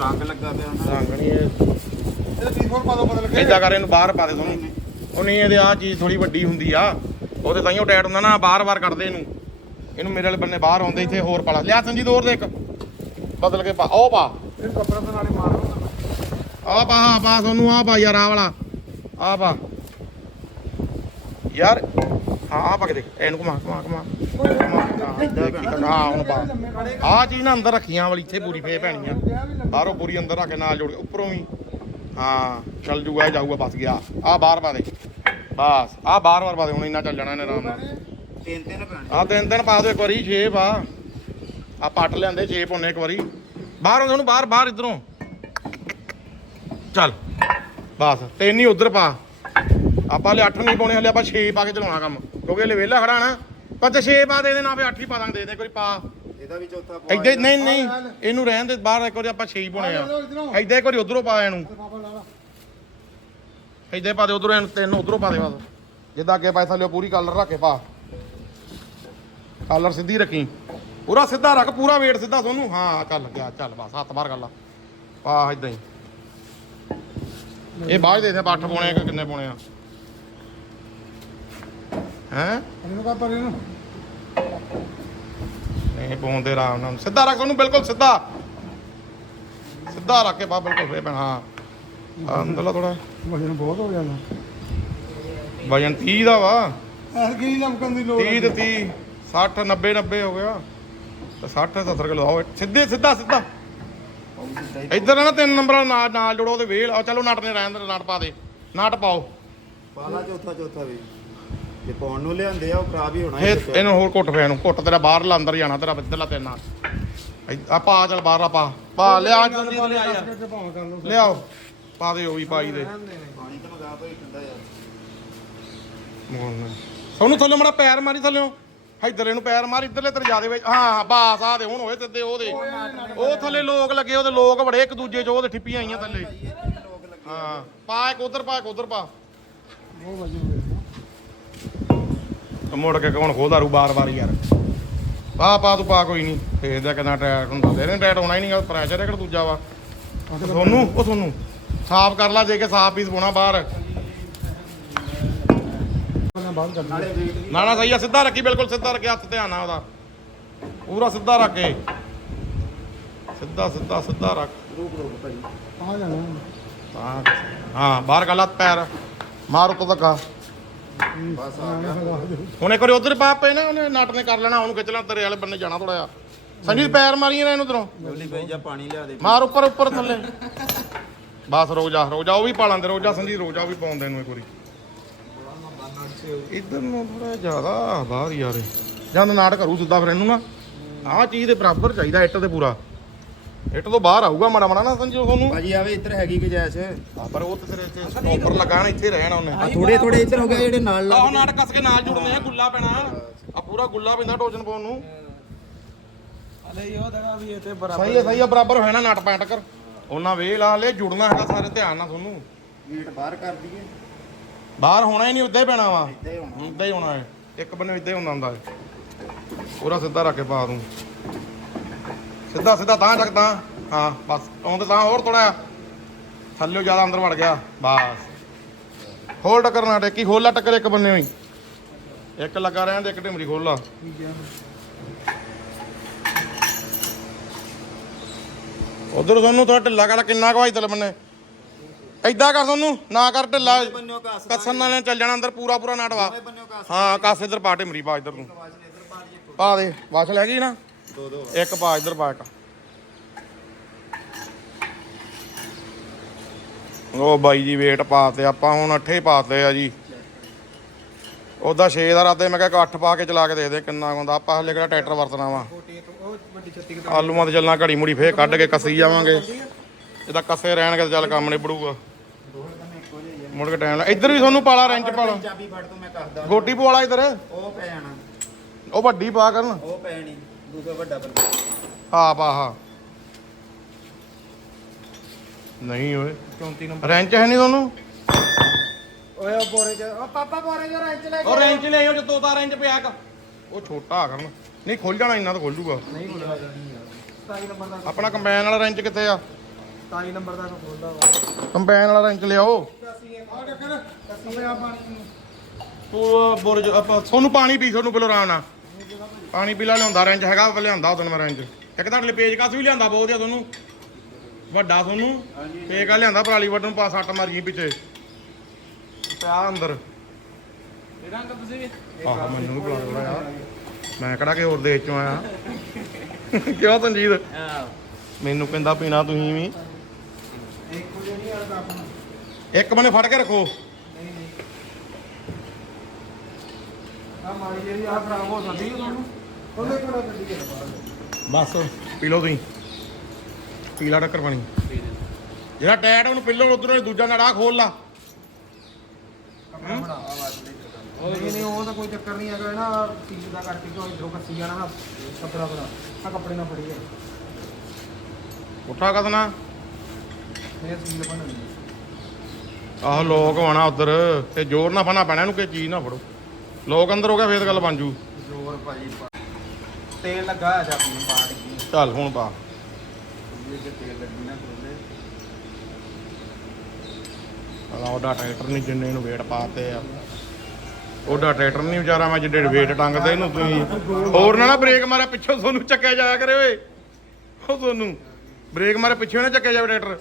ਰੰਗ ਲੱਗਾ ਪਿਆ ਨਾ। ਰੰਗ ਨਹੀਂ ਇਹ ਇਹ ਟੀ4 ਪਾ ਦੋ ਬਦਲ ਕੇ। ਏਦਾਂ ਕਰ ਇਹਨੂੰ ਬਾਹਰ ਪਾ ਦੇ ਤੁਹਾਨੂੰ। ਉਹ ਨਹੀਂ ਇਹਦੇ ਆ ਚੀਜ਼ ਥੋੜੀ ਵੱਡੀ ਹੁੰਦੀ ਆ। ਉਹਦੇ ਤਾਈਓ ਟਾਈਟ ਹੁੰਦਾ ਨਾ ਬਾਰ-ਬਾਰ ਕੱਢਦੇ ਇਹਨੂੰ। ਇਹਨੂੰ ਮੇਰੇ ਵਾਲੇ ਬੰਨੇ ਬਾਹਰ ਆਉਂਦੇ ਇੱਥੇ ਹੋਰ ਪਾ ਲਾ ਲਿਆ ਸੰਜੀਤ ਹੋਰ ਦੇ ਇੱਕ ਬਦਲ ਕੇ ਪਾ। ਉਹ ਪਾ। ਇਹ ਕੱਪੜਾ ਤੇ ਨਾਲੇ ਮਾਰ ਆ ਪਾ ਹਾਂ ਪਾ ਤੁਹਾਨੂੰ ਆ ਪਾ ਯਾਰ ਆ ਵਾਲਾ। ਆ ਪਾ। ਯਾਰ ਹਾਂ ਆ ਪਾ ਕੇ ਦੇਖ। ਇਹਨੂੰ ਘੁਮਾ ਘੁਮਾ ਘੁਮਾ। ਘੁਮਾ। ਹਾਂ, ਏਦਾਂ ਕੀ ਕਰਨਾ ਹਾਂ ਹੁਣ ਪਾ। ਆ ਚੀਜ਼ ਨਾ ਅੰਦਰ ਰੱਖੀਆਂ ਵਾਲੀ ਇੱਥੇ ਪੂਰੀ ਫੇ ਪੈਣੀ ਆ ਬਾਹਰੋਂ ਪੂਰੀ ਅੰਦਰ ਰੱਖ ਕੇ ਨਾਲ ਜੋੜ ਕੇ ਉੱਪਰੋਂ ਵੀ। ਹਾਂ ਚੱਲ ਜੂਗਾ ਇਹ ਜਾਊਗਾ ਬਸ ਗਿਆ। ਆ ਬਾਹਰ ਪਾ ਦੇ। ਬਸ ਆ ਬਾਰ ਬਾਰ ਪਾ ਦੇ ਹੁਣ ਇੰਨਾ ਚੱਲ ਜਾਣਾ ਇਹਨੇ ਆਰਾਮ ਨਾਲ। ਤਿੰਨ ਤਿੰਨ ਪੈਣੇ ਆ ਤਿੰਨ ਤਿੰਨ ਪਾ ਦਿਓ ਇੱਕ ਵਾਰੀ ਛੇ ਪਾ ਆ ਪੱਟ ਲਿਆਂਦੇ ਛੇ ਪਾਉਣੇ ਇੱਕ ਵਾਰੀ। ਬਾਹਰੋਂ ਤੁਹਾਨੂੰ ਬਾਹਰ ਬਾਹਰ ਇਧਰੋਂ। ਚੱਲ ਬਸ ਤਿੰਨ ਹੀ ਉਧਰ ਪਾ। ਆਪਾਂ ਹਲੇ 8 ਨਹੀਂ ਪਾਉਣੇ ਹਲੇ ਆਪਾਂ 6 ਪਾ ਕੇ ਚਲਾਉਣਾ ਕੰਮ। ਕਿਉਂਕਿ ਹਲੇ ਵਿਹਲਾ ਖੜਾ ਨਾ ਪਰ ਤੇ 6 ਪਾ ਦੇ ਦੇ ਨਾ ਵੀ 8 ਹੀ ਪਾ ਦਾਂਗੇ ਦੇ ਦੇ ਕੋਈ ਪਾ। ਇਹਦਾ ਵੀ ਚੌਥਾ ਏਦਾਂ ਹੀ- ਨਹੀਂ ਨਹੀਂ ਇਹਨੂੰ ਰਹਿਣ ਦੇ ਬਾਹਰ ਇੱਕ ਵਾਰੀ ਆਪਾਂ 6 ਹੀ ਪਾਉਣੇ ਆ। ਏਦਾਂ ਇੱਕ ਵਾਰੀ ਉਧਰੋਂ ਪਾ ਇਹਨੂੰ। ਹੀ ਪਾ ਦੇ ਉਧਰੋਂ ਇਹਨੂੰ ਤਿੰਨ ਉਧਰੋਂ ਪਾ ਦੇ ਬਸ। ਜਿੱਦਾਂ ਅੱਗੇ ਪੈਸਾ ਲਿਓ ਪੂਰੀ ਕਲਰ ਰੱਖ ਕੇ ਪਾ। ਕਲਰ ਸਿੱਧੀ ਰੱਖੀ। ਪੂਰਾ ਸਿੱਧਾ ਰੱਖ ਪੂਰਾ weight ਸਿੱਧਾ ਸੋਨੂੰ। ਹਾਂ ਚੱਲ ਗਿਆ ਚੱਲ ਬਸ ਹੱਥ ਬਾਹਰ ਕਰ ਲਾ। ਪਾ ਇਦਾਂ ਹੀ। ਇਹ ਬਾਅਦ ਦੇ ਦੇ ਪੱਠ ਪਾਉਣੇ ਆ ਕਿ ਕਿੰਨੇ ਪਾਉਣੇ ਆ। ਹੈ? ਇਹਨੂੰ ਕਾ ਪਰ ਇਹਨੂੰ ਨਹੀਂ ਪਾਉਂਦੇ ਆਰਾਮ ਨਾਲ। ਸਿੱਧਾ ਰੱਖ ਉਹਨੂੰ ਬਿਲਕੁਲ ਸਿੱਧਾ। ਸਿੱਧਾ ਰੱਖ ਕੇ ਪਾ ਬਿਲਕੁਲ ਫੇ ਪੈਣਾ ਹਾਂ। ਆਹ ਅੰਦਰਲਾ ਥੋੜਾ ਵਜਨ ਬਹੁਤ ਹੋ ਗਿਆ ਨਾ। ਵਜਨ 30 ਦਾ ਵਾ। ਐਰ ਕੀ ਲਮਕਣ ਦੀ ਲੋੜ 30 ਤੇ 30 60 90 90 ਹੋ ਗਿਆ। ਤੇ 60 70 ਕਿਲੋ ਆਓ ਸਿੱਧੇ ਸਿੱਧਾ ਸਿੱਧਾ। ਇੱਧਰ ਨਾ ਤਿੰਨ ਨੰਬਰ ਵਾਲਾ ਨਾਲ ਨਾਲ ਜੋੜੋ ਉਹਦੇ ਵੇਲ। ਆ ਚਲੋ ਨਟ ਨੇ ਰਹਿਣ ਦੇ ਨਟ ਪਾ ਦੇ। ਨਟ ਪਾਓ। ਪਾਲਾ ਚੌਥਾ ਚੌਥਾ ਵੀ। ਜੇ ਪਾਉਣ ਨੂੰ ਲਿਆਂਦੇ ਆ ਉਹ ਖਰਾਬ ਹੀ ਹੋਣਾ ਫੇਰ ਇਹਨੂੰ ਹੋਰ ਘੁੱਟ ਫੇ ਨੂੰ ਘੁੱਟ ਤੇਰਾ ਬਾਹਰਲਾ ਅੰਦਰ ਜਾਣਾ ਤੇਰਾ ਇੱਧਰਲਾ ਤੇਨਾ ਆ ਪਾ ਚੱਲ ਬਾਹਰਲਾ ਪਾ। ਪਾ ਲਿਆ ਜਲਦੀ ਯਾਰ ਲਿਆਓ। ਪਾ ਦੇ ਉਹ ਵੀ ਪਾਈ ਦੇ। ਪਾਣੀ ਤਾਂ ਮਗਾ ਭਾਈ ਠੰਡਾ ਯਾਰ ਸੋਨੂੰ ਥੱਲੇ ਮੜਾ ਪੈਰ ਮਾਰੀ ਥੱਲਿਓ ਇੱਧਰ ਇਹਨੂੰ ਪੈਰ ਮਾਰ ਇੱਧਰਲੇ ਤੇਰੇ ਜਿਆਦੇ ਵਿੱਚ। ਹਾਂ ਹਾਂ ਬਾਸ ਆ ਦੇ ਹੁਣ ਹੋਏ ਤੇ ਉਹਦੇ ਉਹ ਥੱਲੇ ਲੋਕ ਲੱਗੇ ਉਹਦੇ ਲੋਕ ਬੜੇ ਇੱਕ ਦੂਜੇ ਚ ਉਹਦੇ ਠਿੱਪੀਆਂ ਆਈਆਂ ਥੱਲੇ। ਹਾਂ ਪਾ ਇੱਕ ਉਧਰ ਪਾ ਇੱਕ ਉਧਰ ਪਾ। ਉਹ ਤੇ ਮੁੜ ਕੇ ਕੌਣ ਖੋਦਾ ਰੂ ਬਾਰ ਬਾਰ ਯਾਰ। ਪਾ ਪਾ ਤੂੰ ਪਾ ਕੋਈ ਨਹੀਂ ਫੇਰਦਾ ਕਿੰਨਾ ਟਾਇਰ ਹੁੰਦਾ। ਦੇ ਨੇ ਟਾਇਰ ਹੋਣਾ ਹੀ ਨਹੀਂ ਪ੍ਰੈਸ਼ਰ ਇੱਕ ਦੂਜਾ ਵਾ? ਤੁਹਾਨੂੰ ਉਹ ਤੁਹਾਨੂੰ ਸਾਫ਼ ਕਰ ਲਾ ਜੇ ਕੇ ਸਾਫ਼ ਪੀਸ ਪਾਉਣਾ ਬਾਹਰ। ਨਾ ਨਾ ਸਹੀ ਆ ਸਿੱਧਾ ਰੱਖੀ ਬਿਲਕੁਲ ਸਿੱਧਾ ਰੱਖੀ ਹੱਥ ਧਿਆਨ ਨਾਲ ਉਹਦਾ। ਪੂਰਾ ਸਿੱਧਾ ਰੱਖ ਕੇ। ਸਿੱਧਾ ਸਿੱਧਾ ਸਿੱਧਾ ਰੱਖ। ਰੋਕ ਰੋਕ ਭਾਈ ਆ ਜਾਣਾ। ਹਾਂ ਹਾਂ ਬਾਹਰ ਕਰ ਲਾ ਪੈਰ। ਮਾਰ ਉੱਤੋਂ ਧੱਕਾ ਬਸ ਆ ਗਿਆ ਹੁਣ ਇੱਕ ਵਾਰੀ ਉਧਰ ਪਾ ਪਏ ਨਾ ਉਹਨੇ ਨਟ ਨੇ ਕਰ ਲੈਣਾ ਉਹਨੂੰ ਖਿੱਚ ਲੈਣਾ ਤੇਰੇ ਵਾਲੇ ਬੰਨੇ ਜਾਣਾ ਥੋੜਾ ਜਿਹਾ। ਸੰਜੀਤ ਪੈਰ ਮਾਰੀ ਨਾ ਇਹਨੂੰ ਉਧਰੋਂ। ਜਲਦੀ ਭਾਈ ਜਾ ਪਾਣੀ ਲਿਆ ਦੇ। ਮਾਰ ਉੱਪਰ ਉੱਪਰ ਥੱਲੇ। ਬਸ ਰੋ ਜਾ ਰੋ ਜਾ ਉਹ ਵੀ ਪਾ ਲਾਂਦੇ ਰੋ ਜਾ ਸੰਜੀਤ ਰੋ ਜਾ ਉਹ ਵੀ ਪਾਉਂਦੇ ਇਹਨੂੰ ਇੱਕ ਵਾਰੀ। ਇਧਰ ਨੂੰ ਥੋੜਾ ਜ਼ਿਆਦਾ ਬਾਹਰ ਯਾਰ। ਜਾਂ ਨਾਟ ਕਰੂ ਸਿੱਧਾ ਫਿਰ ਇਹਨੂੰ ਨਾ। ਆਹ ਚੀਜ਼ ਦੇ ਬਰਾਬਰ ਚਾਹੀਦਾ ਇੱਟ ਤੇ ਪੂਰਾ। ਇੱਟ ਤੋਂ ਬਾਹਰ ਆਊਗਾ ਮਾੜਾ ਮਾੜਾ ਨਾ ਸੰਜੀਤ ਤੁਹਾਨੂੰ। ਭਾਜੀ ਆਵੇ ਇੱਧਰ ਹੈਗੀ ਗੁਜਾਇਸ਼ ਹਾਂ, ਪਰ ਉਹ ਤੇ ਤੇਰੇ ਇੱਥੇ ਸਟੋਪਰ ਲੱਗਾ ਨਾ ਇੱਥੇ ਰਹਿਣਾ ਉਹਨੇ। ਥੋੜੇ ਥੋੜੇ ਇੱਧਰ ਹੋ ਗਿਆ ਜਿਹੜੇ ਨਾਲ ਆਹ ਨਾਟ ਕੱਸ ਕੇ ਨਾਲ ਜੁੜਨੇ ਆ ਗੁੱਲਾ ਪੈਣਾ। ਆ ਪੂਰਾ ਗੁੱਲਾ ਪੈਂਦਾ ਟੋਜਨ ਪਾਉਣ ਨੂੰ। ਹਲੇ ਇਹੋ ਦਗਾ ਵੀ ਇਹ ਤੇ ਬਰਾਬਰ ਸਹੀ ਹੈ ਸਹੀ ਹੈ। ਬਰਾਬਰ ਹੋਇਆ ਨਾ ਨਟ ਪੈਂਟ ਕਰ। ਉਹਨਾਂ ਵੇਲ ਆ ਹਲੇ ਜੁੜਨਾ ਹੈਗਾ ਸਾਰੇ ਧਿਆਨ ਨਾਲ ਤੁਹਾਨੂੰ। ਮੀਟ ਬਾਹਰ ਕਰ ਦਈਏ। ਬਾਹਰ ਹੋਣਾ ਹੀ ਨਹੀਂ ਉੱਦਾਂ ਹੀ ਪੈਣਾ ਵਾ। ਇੱਦਾਂ ਹੀ ਹੋਣਾ। ਇੱਦਾਂ ਹੀ ਹੋਣਾ ਹੈ। ਇੱਕ ਬੰਨੇ ਇੱਦਾਂ ਹੀ ਹੁੰਦਾ ਹੁੰਦਾ ਹੈ। ਪੂਰਾ ਸਿੱਧਾ ਰੱਖ ਕੇ ਪਾ ਦੂੰ। ਸਿੱਧਾ ਸਿੱਧਾ ਤਾਂ ਚੱਕ ਤਾਂ। ਹਾਂ ਬਸ। ਆਉਂਦੇ ਤਾਂ ਹੋਰ ਥੋੜਾ ਥੱਲੇ ਜ਼ਿਆਦਾ ਅੰਦਰ ਵੜ ਗਿਆ। ਬਸ। ਹੋਰ ਟੱਕਰ ਨਾ ਟੇਕੀ ਖੋਲਾ ਟੱਕਰ ਇੱਕ ਬੰਨੇ ਹੋਈ। ਇੱਕ ਲੱਗਾ ਰਹਿਣ ਦੇ ਇੱਕ ਢਿਮਰੀ ਖੋਲਾ ਉਧਰ ਤੁਹਾਨੂੰ ਥੋੜਾ ਢਿੱਲਾ ਕਰ ਕਿੰਨਾ ਕੁ ਤਲੇ ਬੰਨੇ। ਐਦਾਂ ਕਰ ਤੁਹਾਨੂੰ ਨਾ ਕਰ ਢਿੱਲਾ। ਬੰਨਿਓ ਕਾਸ ਕੱਸਣ ਨਾਲ ਚੱਲ ਜਾਣਾ ਅੰਦਰ ਪੂਰਾ ਪੂਰਾ ਨਾਟਵਾ ਹਾਂ ਕਾਸ ਇਧਰ ਪਾ ਢਿਮਰੀ ਪਾ ਇਧਰ ਨੂੰ। ਪਾ ਦੇ ਵਾਸ਼ ਲੈ ਗਈ ਨਾ। ਦੋ ਦੋ ਇੱਕ ਪਾ ਇਧਰ ਪਾ ਇੱਕ। ਉਹ ਬਾਈ ਜੀ ਵੇਟ ਪਾਤੇ ਆਪਾਂ ਹੁਣ ਅੱਠੇ ਪਾਤੇ ਆ ਜੀ। ਉਹਦਾ 6 ਦਾ ਰਾਤੇ ਮੈਂ ਕਿਹਾ 8 ਪਾ ਕੇ ਚਲਾ ਕੇ ਦੇ ਦੇ ਕਿੰਨਾ ਹੁੰਦਾ ਆਪਾਂ ਹਲੇ ਕਿਹੜਾ ਟਰੈਕਟਰ ਵਰਤਣਾ ਵਾ? ਆਲੂਆਂ ਤੇ ਚੱਲਣਾ ਘੜੀ ਮੁੜੀ ਫੇਰ ਕੱਢ ਕੇ ਕੱਸੀ ਜਾਵਾਂਗੇ। ਇਹਦਾ ਕੱਸੇ ਰਹਿਣਗੇ ਤੇ ਚੱਲ ਕੰਮ ਨਿਬੜੂਗਾ। ਮੁੜ ਕੇ ਟਾਈਮ ਇੱਧਰ ਵੀ ਤੁਹਾਨੂੰ ਪਾਲਾ ਰੈਂਚ ਪਾਲਾ। ਚਾਬੀ ਫੜ ਤੂੰ ਮੈਂ ਕੱਸਦਾ ਗੋਟੀ ਪਵਾਲਾ ਇੱਧਰ। ਉਹ ਪੈ ਜਾਣਾ। ਉਹ ਵੱਡੀ ਪਾ ਕਰਨ। ਉਹ ਪੈ ਦੂਸਰਾ ਵੱਡਾ ਬੰਦਾ। ਆ ਪਾ ਹਾਂ ਨਹੀਂ ਓਏ। 34 ਨੰਬਰ। ਰੈਂਚ ਹੈ ਨਹੀਂ ਤੁਹਾਨੂੰ? ਓਏ ਉਹ ਬੋਰੇ ਚ ਉਹ ਪਾਪਾ ਬੋਰੇ ਚ ਰੈਂਚ ਲੈ ਉਹ ਰੈਂਚ ਲੈ ਆਓ ਜੇ ਤੋਤਾ ਰੈਂਚ ਪਿਆ ਕ ਉਹ ਛੋਟਾ ਆ ਕਰਨ। ਨਹੀਂ ਖੁੱਲ ਜਾਣਾ ਇੰਨਾ ਤਾਂ ਖੁੱਲ ਜੂਗਾ। ਨਹੀਂ ਖੁੱਲਦਾ 27 ਨੰਬਰ ਦਾ ਆਪਣਾ ਕੰਬਾਈਨ ਵਾਲਾ ਰੈਂਚ ਕਿੱਥੇ ਆ? 27 ਨੰਬਰ ਦਾ ਖੋਲਦਾ ਵਾ। ਕੰਬਾਈਨ ਵਾਲਾ ਰੈਂਚ ਲਿਆਓ। ਆ ਟੱਕਰ ਕੱਸੀ ਆ ਪਾਣੀ ਨੂੰ ਤੂੰ ਆਪਾਂ ਤੁਹਾਨੂੰ ਪਾਣੀ ਪੀ ਤੁਹਾਨੂੰ ਬਿਲੋ ਆਰਾਮ ਨਾਲ। ਪਾਣੀ ਪੀ ਲਾ ਲਿਆਉਂਦਾ ਰੈਂਚ ਹੈਗਾ ਉਹ ਲਿਆਉਂਦਾ ਉਦੋਂ ਮੈਂ ਰੈਂਚ ਇੱਕ ਤੁਹਾਡੇ ਲਈ ਪੇਜ ਕਾਸ ਵੀ ਲਿਆਂਦਾ ਬਹੁਤ ਆ ਤੁਹਾਨੂੰ। ਵੱਡਾ ਤੁਹਾਨੂੰ। ਕਾ ਲਿਆਂਦਾ ਪਰਾਲੀ ਵੱਢਣ ਪਾ ਸੱਟ ਮਾਰੀ ਪਿੱਛੇ। ਪਿਆ ਅੰਦਰ। ਇਹ ਰੰਗ ਤੁਸੀਂ ਵੀ ਆਹ ਮੈਨੂੰ ਵੀ ਬੁਲਾ ਲਿਆ ਯਾਰ। ਮੈਂ ਕਿਹੜਾ ਕਿ ਹੋਰ ਦੇਸ਼ ਚੋਂ ਆਇਆ। ਕਿਉਂ ਤਨਜੀਤ ਮੈਨੂੰ ਕਹਿੰਦਾ ਪੀਣਾ ਤੁਸੀਂ ਵੀ। ਇੱਕ ਬੰਨੇ ਫੜ ਕੇ ਰੱਖੋ। ਨਹੀਂ ਨਹੀਂ। ਆ ਮਾੜੀ ਜਿਹੜੀ ਆ ਖਰਾਬ ਹੋ ਸਕਦੀ ਉਹਨੂੰ ਬਸ। ਪੀ ਲਓ ਤੁਸੀਂ। ਪੀ ਲਾ ਟੱਕਰ ਪਾਣੀ। ਜਿਹੜਾ ਟਾਇਰ ਉਹਨੂੰ ਪਹਿਲੋਂ ਉਧਰੋਂ ਦੂਜਾ ਨੜਾ ਖੋਲ ਲਾ। ਨਹੀਂ ਨਹੀਂ ਉਹ ਤਾਂ ਕੋਈ ਚੱਕਰ ਨਹੀਂ ਹੈਗਾ ਨਾ ਪੀਸ ਦਾ ਕਰਕੇ ਕਿਉਂ ਇਧਰੋਂ ਕੱਸੀ ਜਾਣਾ ਕੱਪੜਾ ਬਣਾ। ਆ ਕੱਪੜੇ ਨਾਲ ਫੜੀ ਹੈ ਉੱਠਾ ਕਦਨਾ ਫੇਰ ਸੀਲ ਬਣਨੀ ਆਹ ਲੋਕ ਹੋਣਾ ਉਧਰ ਤੇ ਜ਼ੋਰ ਨਾ ਫਣਾ ਪੈਣਾ ਇਹਨੂੰ ਚੀਜ਼ ਨਾ ਫੜੋ। ਲੋਕ ਅੰਦਰ ਹੋ ਗਿਆ ਫੇਰ ਗੱਲ ਬਣ ਜੂ। ਜ਼ੋਰ ਭਾਜੀ ਤੇਲ ਲੱਗਾ ਆ ਚਾਬੀ ਨੂੰ ਪਾੜ ਗਈ ਚੱਲ ਹੁਣ ਪਾ। ਇਹ ਤੇ ਤੇਲ ਲੱਗੀ ਨਾ ਖੋਲੇ ਆਹ ਉਹਦਾ ਟਰੈਕਟਰ ਨਹੀਂ ਜਿੰਨੇ ਨੂੰ ਵੇਟ ਪਾਤੇ ਆ। ਉਹਦਾ ਟਰੈਕਟਰ ਨਹੀਂ ਵਿਚਾਰਾ ਮੈਂ ਜਿੱਡੇ ਵੇਟ ਟੰਗਦੇ ਇਹਨੂੰ ਤੁਸੀਂ। ਹੋਰ ਨਾ ਨਾ ਬ੍ਰੇਕ ਮਾਰਿਆ ਪਿੱਛੋਂ ਤੁਹਾਨੂੰ ਚੱਕਿਆ ਜਾਇਆ ਕਰੇ ਓਏ। ਉਹ ਤੁਹਾਨੂੰ ਬ੍ਰੇਕ ਮਾਰੇ ਪਿੱਛੋਂ ਨਾ ਚੱਕਿਆ ਜਾਵੇ ਟਰੈਕਟਰ।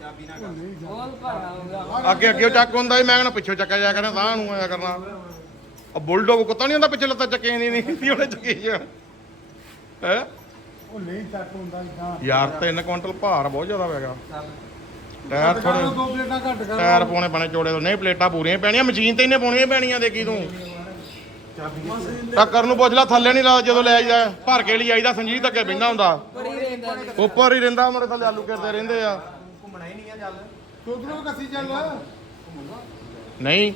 ਅੱਗੇ ਅੱਗੇ ਉਹ ਚੱਕ ਹੁੰਦਾ ਸੀ ਮੈਂ ਕਹਿੰਦਾ ਪਿੱਛੋਂ ਚੱਕਿਆ ਜਾਇਆ ਕਰੇ ਤਾਂ ਨੂੰ ਆਇਆ ਕਰਨਾ। ਉਹ ਬੁਲਡੋਗ ਕੁੱਤਾ ਨਹੀਂ ਹੁੰਦਾ ਪਿੱਛੇ ਲੱਤਾਂ ਚੱਕੇ ਨਹੀਂ ਨਹੀਂ ਉਹਨੇ ਚੱਕੀ ਜਾ ਹੈ? ਉਹ ਨਹੀਂ ਚੱਕ ਹੁੰਦਾ ਇਦਾਂ ਯਾਰ 3 ਕੁਇੰਟਲ ਭਾਰ ਬਹੁਤ ਜ਼ਿਆਦਾ ਗਿਆ। ਟਾਇਰ ਥੋੜੇ ਦੋ ਪਲੇਟਾਂ ਘੱਟ ਕਰ। ਟਾਇਰ ਪਾਉਣੇ ਪੈਣੇ ਚੋੜੇ ਤੋਂ। ਨਹੀਂ ਪਲੇਟਾਂ ਪੂਰੀਆਂ ਪੈਣੀਆਂ। ਮਸ਼ੀਨ ਤੇ ਇਹਨੇ ਪਾਉਣੀਆਂ ਪੈਣੀਆਂ ਦੇਖੀ ਤੂੰ। ਟੱਕਰ ਨੂੰ ਪੁੱਛ ਲੈ ਥੱਲੇ ਨਹੀਂ ਲਾ ਜਦੋਂ ਲੈ ਆਈਦਾ। ਭਰ ਕੇ ਲਈ ਆਈਦਾ ਸੰਜੀਤ ਅੱਗੇ ਬਹਿੰਦਾ ਹੁੰਦਾ। ਉੱਪਰ ਹੀ ਰਹਿੰਦਾ ਮੇਰੇ ਥੱਲੇ ਆਲੂ ਕਰਦੇ ਰਹਿੰਦੇ ਆ। ਘੁੰਮਣਾ ਹੀ ਨਹੀਂ ਆ ਚੱਲ। ਉਧਰੋਂ ਕੱਸੀ ਚੱਲ। ਨਹੀਂ।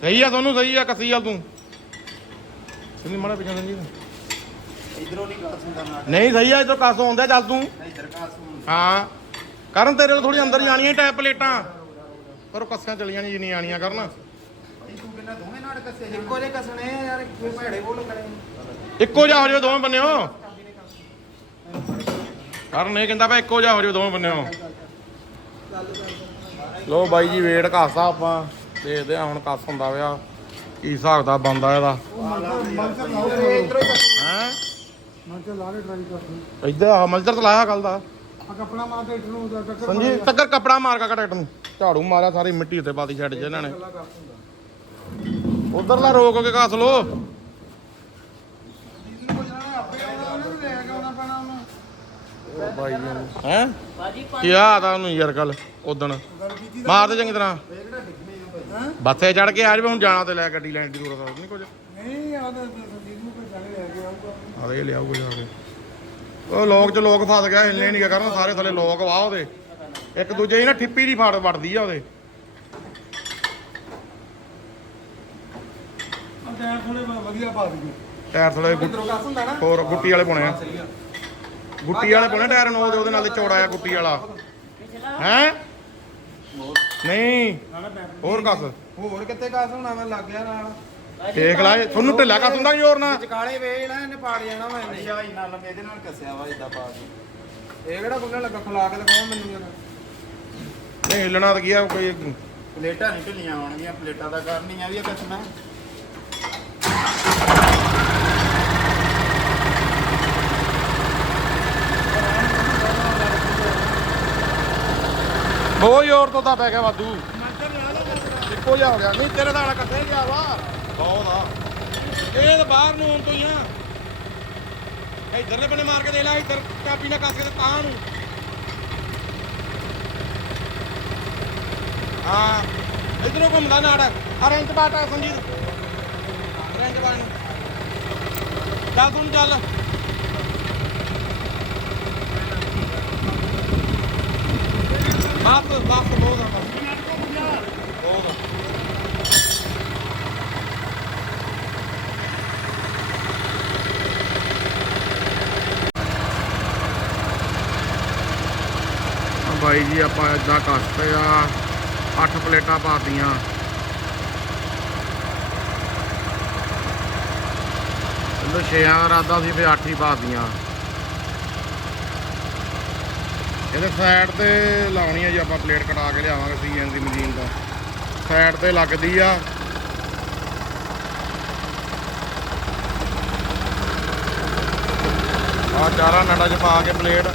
ਸਹੀ ਆ ਤੁਹਾਨੂੰ ਸਹੀ ਆ ਕੱਸੀ ਚੱਲ ਤੂੰ। ਸੁਣੀ ਮਾੜਾ ਪਿੱਛੇ ਸੰਜੀਤ? ਇਧਰੋਂ ਨਹੀਂ ਕਾਸ ਨਾ ਨਹੀਂ ਸਹੀ ਆ ਇਧਰ ਕਾਸੋਂ ਆਉਂਦਾ ਚੱਲ ਤੂੰ। ਇਧਰ ਕਾਸ ਹੁੰਦਾ ਹਾਂ। ਕਰਨ ਤੇਰੇ ਨਾਲ ਥੋੜੀ ਅੰਦਰ ਜਾਣੀਆਂ ਟੈਪ ਪਲੇਟਾਂ। ਪਰ ਉਹ ਕੱਸਿਆਂ ਚਲੀਆਂ ਨਹੀਂ ਜਿੰਨੀ ਆਣੀਆਂ ਕਰਨ। ਭਾਈ ਤੂੰ ਕਿੰਨਾ ਦੋਵੇਂ ਨਾਲ ਕੱਸੇ ਜਾ ਇੱਕੋ ਜੇ ਕਸਣੇ ਆ ਯਾਰ ਕੋਈ ਭੇੜੇ ਬੋਲ ਕਰੇ। ਇੱਕੋ ਜਿਹਾ ਹੋ ਜਾਓ ਦੋਵੇਂ ਬੰਨਿਓ। ਕਰਨ ਇਹ ਕਹਿੰਦਾ ਪਿਆ ਇੱਕੋ ਜਿਹਾ ਹੋ ਜਾਓ ਦੋਵੇਂ ਬੰਨਿਓ। ਲੋ ਬਾਈ ਜੀ ਵੇਟ ਘਾਸਾ ਆਪਾਂ। ਦੇਖਦੇ ਆ ਹੁਣ ਕੱਸ ਹੁੰਦਾ ਪਿਆ ਕੀ ਹਿਸਾਬ ਦਾ ਬੰਦਾ ਇਹਦਾ। ਹੀ? ਹੈ ਮਲਚਰ ਲਾ ਕੇ ਟਰਾਈ ਕਰ ਤੂੰ। ਇੱਧਰ ਆ ਮਲਚਰ ਤੇ ਲਾਇਆ ਕੱਲ ਦਾ। ਆ ਕਪੜਾ ਮਾਰ ਦੇ ਇਟਨੂੰ ਦਾ ਟੱਕਰ ਸੰਜੀ ਟੱਕਰ ਕਪੜਾ ਮਾਰ ਕੇ ਟਰੈਕਟਰ ਨੂੰ। ਝਾੜੂ ਮਾਰਿਆ ਸਾਰੀ ਮਿੱਟੀ ਉੱਤੇ ਪਾਤੀ ਛੱਡ ਜੇ ਇਹਨਾਂ ਨੇ। ਉਧਰਲਾ ਰੋਕ ਕੇ ਕੱਸ ਲੋ ਜਿਹਨੂੰ ਕੋਈ ਜਾਣਾ ਆਪੇ ਆਉਣਾ ਉਹਨੂੰ ਵੀ ਲੈ ਕੇ ਆਉਣਾ ਪੈਣਾ ਉਹਨੂੰ। ਬਾਈ ਜੀ ਹੈ? ਕੀ ਆ ਤਾਂ ਉਹਨੂੰ ਯਾਰ ਕੱਲ ਉਦਣ। ਮਾਰ ਦੇ ਚੰਗੀ ਤਰ੍ਹਾਂ। ਬੱਸੇ ਚੜ ਕੇ ਆ ਜਾਵੇ ਹੁਣ ਜਾਣਾ ਤੇ ਲੈ ਗੱਡੀ ਲੈਣ ਦੀ ਜ਼ਰੂਰਤ ਨਹੀਂ ਕੁਝ। ਨਹੀਂ ਆ ਤਾਂ ਸੰਜੀਤ ਨੂੰ ਕੋਈ ਜਾਣੇ ਲੈ ਕੇ ਆਊਗਾ ਆ ਇਹ ਲਿਆਊਗਾ ਜਾ ਕੇ ਉਹ ਲੋਕ ਚ ਲੋਕ ਫਸ ਗਿਆ ਹਿੱਲੇ ਨਹੀਂ ਕਰਨ ਸਾਰੇ ਥੱਲੇ ਲੋਕ ਵਾਹ ਉਹਦੇ। ਇੱਕ ਦੂਜੇ ਹੀ ਨਾ ਠਿੱਪੀ ਦੀ ਫਾੜ ਵੜਦੀ ਆ ਉਹਦੇ। ਟਾਇਰ ਥੋੜੇ ਵਧੀਆ ਪਾ ਦਈਏ। ਟਾਇਰ ਥੋੜੇ ਇਧਰੋਂ ਕਸ ਹੁੰਦਾ ਨਾ? ਹੋਰ ਗੁੱਟੀ ਵਾਲੇ ਪਾਉਣੇ ਆ। ਗੁੱਟੀ ਵਾਲੇ ਪਾਉਣੇ ਟਾਇਰ ਨੋ ਦੇ ਉਹਦੇ ਨਾਲ ਚੌੜਾ ਆ ਗੁੱਟੀ ਵਾਲਾ। ਹੈ? ਨਹੀਂ। ਹੋਰ ਕੱਸ। ਹੋਰ ਕਿੱਥੇ ਕਸ ਹੋਣਾ? ਮੈਂ ਲੱਗ ਗਿਆ ਨਾਲ। ਦੇਖ ਲੈ ਤੁਹਾਨੂੰ ਢਿੱਲਾ ਕੱਸ ਹੁੰਦਾ ਜ਼ੋਰ ਨਾਲ। ਵਿਚਕਾਲੇ ਵੇਖ ਲੈ ਇਹਨੇ ਪਾੜ ਜਾਣਾ ਮੈਂ। ਇਹਨੇ ਅੱਛਾ ਇੰਨਾ ਲੰਮੇ ਇਹਦੇ ਨਾਲ ਕੱਸਿਆ ਵਾ ਇਦਾਂ ਪਾ ਕੇ। ਇਹ ਕਿਹੜਾ ਗੁੰਨਾ ਲੱਗਾ ਖਲਾ ਕੇ ਦਿਖਾਓ ਮੈਨੂੰ ਯਾਰ ਨਹੀਂ ਹਿੱਲਣਾ ਤਾਂ ਕੀ ਆ ਕੋਈ ਪਲੇਟਾਂ ਨਹੀਂ ਢਿੱਲੀਆਂ ਹੋਣਗੀਆਂ ਪਲੇਟਾਂ ਦਾ ਕਰਨੀ ਆ ਵੀ ਇਹ ਕਿਸਮ ਹੈ ਬਹੁਤ ਜ਼ੋਰ ਤੋਂ ਤਾਂ ਪੈ ਗਿਆ ਵਾਧੂ। ਇੱਕੋ ਜਿਹਾ ਹੋ ਗਿਆ। ਨਹੀਂ ਤੇਰੇ ਦਾ ਕੱਟੇ ਗਿਆ ਵਾ। ਬਹੁਤ ਆ। ਇਹ ਤਾਂ ਬਾਹਰ ਨੂੰ ਆਉਣ ਤੋਂ ਹੀ ਆ। ਇਧਰਲੇ ਬੰਨੇ ਮਾਰ ਕੇ ਦੇ ਲੈ, ਇਧਰ ਚਾਬੀ ਨਾਲ ਕੱਸ ਕੇ ਤਾਂ ਨੂੰ। ਹਾਂ, ਇਧਰੋਂ ਘੁੰਮਦਾ ਨਾੜ ਆ ਬਾਟਾ ਸੰਜੀਤ। ਰੈਂਚ ਬਾਟ ਨੂੰ। ਚੱਲ ਤੂੰ ਚੱਲ। ਬਸ ਬਸ, ਬਹੁਤ ਆ ਬਸ ਬਹੁਤ ਆ ਆ ਬਾਈ ਜੀ, ਆਪਾਂ ਇਦਾਂ ਕੱਸਤੇ ਆ। ਅੱਠ ਪਲੇਟਾਂ ਪਾਤੀਆਂ ਇਹਨੂੰ ਛੇਆਂ ਦਾ ਇਰਾਦਾ ਸੀ ਤੇ ਅੱਠ ਹੀ ਪਾਤੀਆਂ ਇਹਦੇ ਸਾਈਡ ਤੇ ਲਾਉਣੀ ਆ ਜੀ, ਆਪਾਂ ਪਲੇਟ ਕਟਾ ਕੇ ਲਿਆਵਾਂਗੇ ਸੀਐਨਜੀ ਮਸ਼ੀਨ ਦਾ ਸਾਈਡ ਤੇ। ਲੱਗਦੀ ਆ। ਆ ਚਾਰਾਂ ਨਟਾਂ 'ਚ ਪਾ ਕੇ ਪਲੇਟ।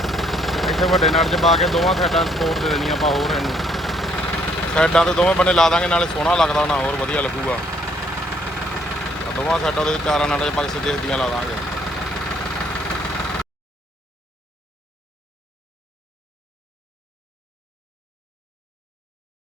ਇੱਥੇ ਵੱਡੇ ਨਟ 'ਚ ਪਾ ਕੇ ਦੋਵਾਂ ਸਾਈਡਾਂ ਸਪੋਰਟ ਦੇ ਦੇਣੀ ਆਪਾਂ ਹੋਰ ਇਹਨੂੰ। ਸਾਈਡਾਂ ਤੇ ਦੋਵੇਂ ਬੰਨੇ ਲਾ ਦਾਂਗੇ, ਨਾਲੇ ਸੋਹਣਾ ਲੱਗਦਾ ਨਾ ਹੋਰ ਵਧੀਆ ਲੱਗੂਗਾ। ਦੋਵਾਂ ਸਾਈਡਾਂ ਦੇ ਚਾਰਾਂ ਨਟਾਂ 'ਚ ਪਾ ਕੇ ਸਿੱਧੇ ਸਿੱਧੀਆਂ ਲਾ ਦਾਂਗੇ।